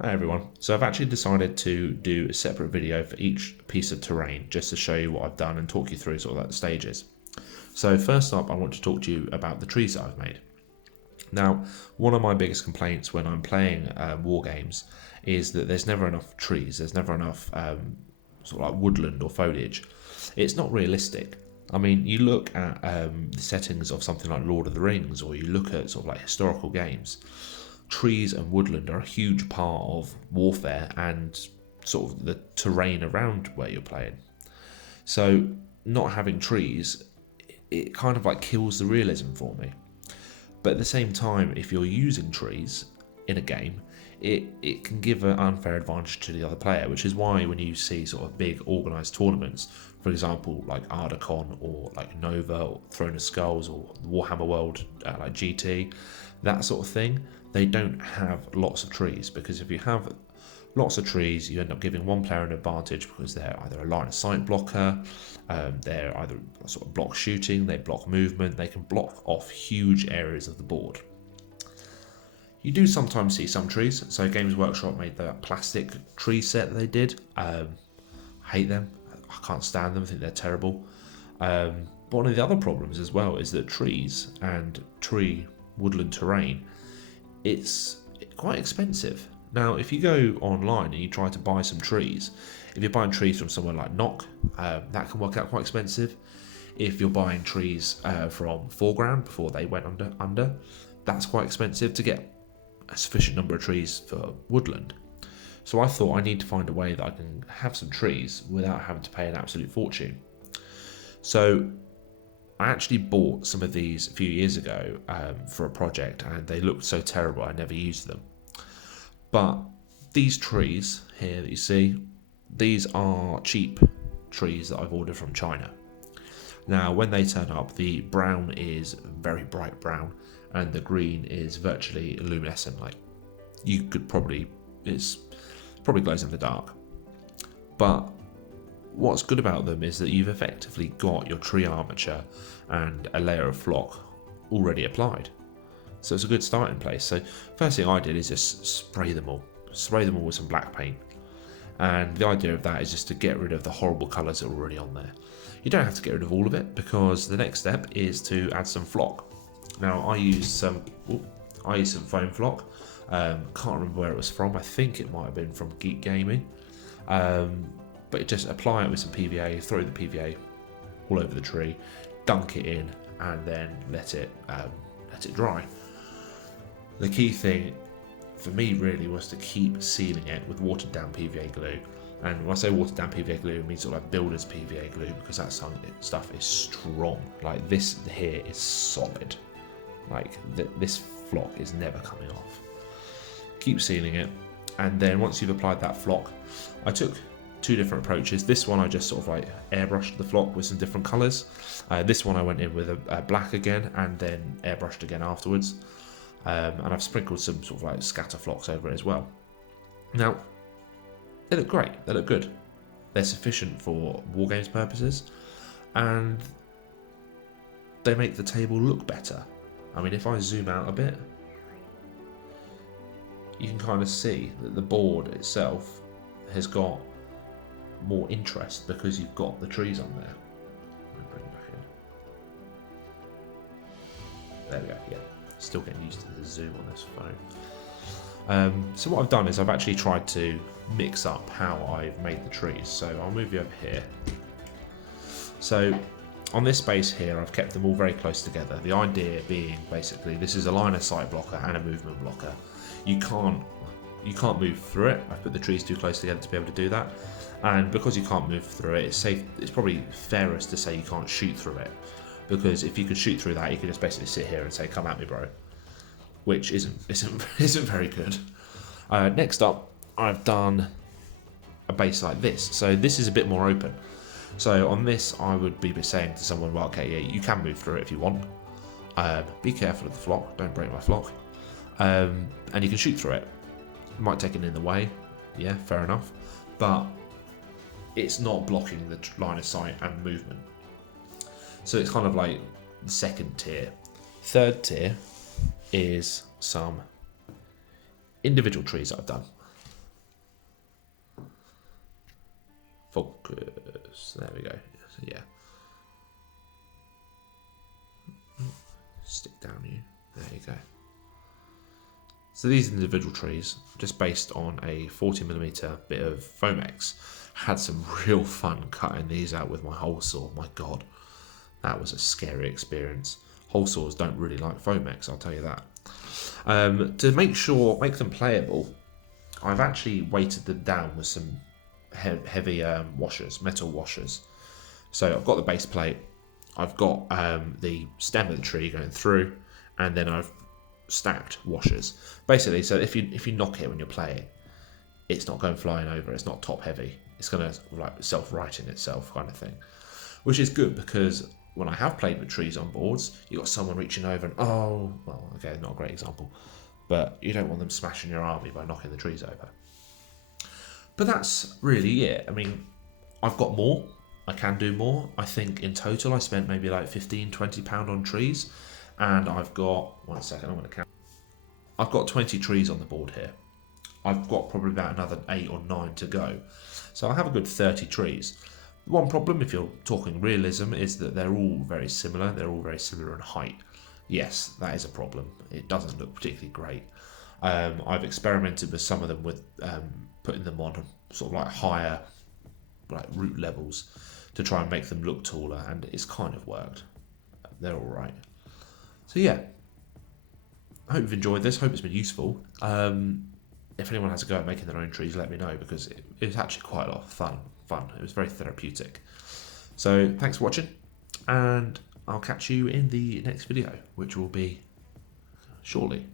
Hi everyone. So I've actually decided to do a separate video for each piece of terrain just to show you what I've done and talk you through sort of like the stages. So first up, I want to talk to you about the trees that I've made. Now, one of my biggest complaints when I'm playing war games is that there's never enough trees, there's never enough sort of like woodland or foliage. It's not realistic. I mean, you look at the settings of something like Lord of the Rings, or you look at sort of like historical games. Trees and woodland are a huge part of warfare and sort of the terrain around where you're playing. So, not having trees, it kind of like kills the realism for me. But at the same time, if you're using trees in a game, it can give an unfair advantage to the other player, which is why when you see sort of big organised tournaments, for example, like Ardacon or like Nova or Throne of Skulls or Warhammer World, like GT, that sort of thing, they don't have lots of trees, because if you have lots of trees, you end up giving one player an advantage because they're either a line of sight blocker, they're either sort of block shooting, they block movement, they can block off huge areas of the board. You do sometimes see some trees. So Games Workshop made that plastic tree set that they did. Hate them. I can't stand them. I think they're terrible. But one of the other problems as well is that trees and tree woodland terrain, it's quite expensive. Now, if you go online and you try to buy some trees, if you're buying trees from somewhere like Knock, that can work out quite expensive. If you're buying trees from Foreground before they went under, that's quite expensive to get a sufficient number of trees for woodland. So I thought I need to find a way that I can have some trees without having to pay an absolute fortune. So I actually bought some of these a few years ago for a project, and they looked so terrible I never used them. But these trees here that you see, these are cheap trees that I've ordered from China. Now, when they turn up, the brown is very bright brown, and the green is virtually luminescent. Like it's probably glows in the dark. But what's good about them is that you've effectively got your tree armature and a layer of flock already applied. So it's a good starting place. So first thing I did is just spray them all with some black paint. And the idea of that is just to get rid of the horrible colours that are already on there. You don't have to get rid of all of it, because the next step is to add some flock. Now I used some foam flock. Can't remember where it was from. I think it might have been from Geek Gaming. But just apply it with some PVA, throw the PVA all over the tree, dunk it in, and then let it dry. The key thing for me really was to keep sealing it with watered down PVA glue. And when I say watered down PVA glue, it means sort of like builder's PVA glue, because that stuff is strong. Like this here is solid. Like this flock is never coming off. Keep sealing it, and then once you've applied that flock, I took two different approaches. This one I just sort of like airbrushed the flock with some different colours. This one I went in with a black again, and then airbrushed again afterwards. And I've sprinkled some sort of like scatter flocks over it as well. Now, they look great, they look good. They're sufficient for wargames purposes, and they make the table look better. I mean, if I zoom out a bit, you can kind of see that the board itself has got more interest because you've got the trees on there. Bring it back in. There we go, yeah. Still getting used to the zoom on this phone. So what I've done is I've actually tried to mix up how I've made the trees. So I'll move you over here. So on this space here, I've kept them all very close together. The idea being basically this is a line of sight blocker and a movement blocker. You can't move through it. I've put the trees too close together to be able to do that. And because you can't move through it, it's probably fairest to say you can't shoot through it. Because if you could shoot through that, you could just basically sit here and say, "Come at me, bro," which isn't very good. Next up, I've done a base like this. So this is a bit more open. So on this, I would be saying to someone, "Well, okay, yeah, you can move through it if you want. Be careful of the flock. Don't break my flock. And you can shoot through it. It might take it in the way. Yeah, fair enough. But it's not blocking the line of sight and movement." So it's kind of like the second tier. Third tier is some individual trees that I've done. Focus. There we go. So, yeah. Stick down you. There you go. So these individual trees, just based on a 40mm bit of Foamex, had some real fun cutting these out with my hole saw. My God, that was a scary experience. Hole saws don't really like Foamex, I'll tell you that. To make them playable, I've actually weighted them down with some heavy washers, metal washers. So I've got the base plate, I've got the stem of the tree going through, and then I've stacked washers. Basically, so if you knock it when you're playing, it's not going flying over, it's not top heavy, it's going to like self-righting itself kind of thing. Which is good because when I have played with trees on boards, you've got someone reaching over and, oh, well, okay, not a great example, but you don't want them smashing your army by knocking the trees over. But that's really it. I mean, I've got more. I can do more. I think in total I spent maybe like £15-20 on trees, and I've got, one second, I'm going to count. I've got 20 trees on the board here. I've got probably about another 8 or 9 to go. So I have a good 30 trees. One problem, if you're talking realism, is that they're all very similar. They're all very similar in height. Yes, that is a problem. It doesn't look particularly great. I've experimented with some of them with putting them on sort of like higher like root levels to try and make them look taller, and it's kind of worked. They're all right. So yeah, I hope you've enjoyed this. Hope it's been useful. If anyone has a go at making their own trees, let me know, because it was actually quite a lot of fun. It was very therapeutic. So thanks for watching, and I'll catch you in the next video, which will be shortly.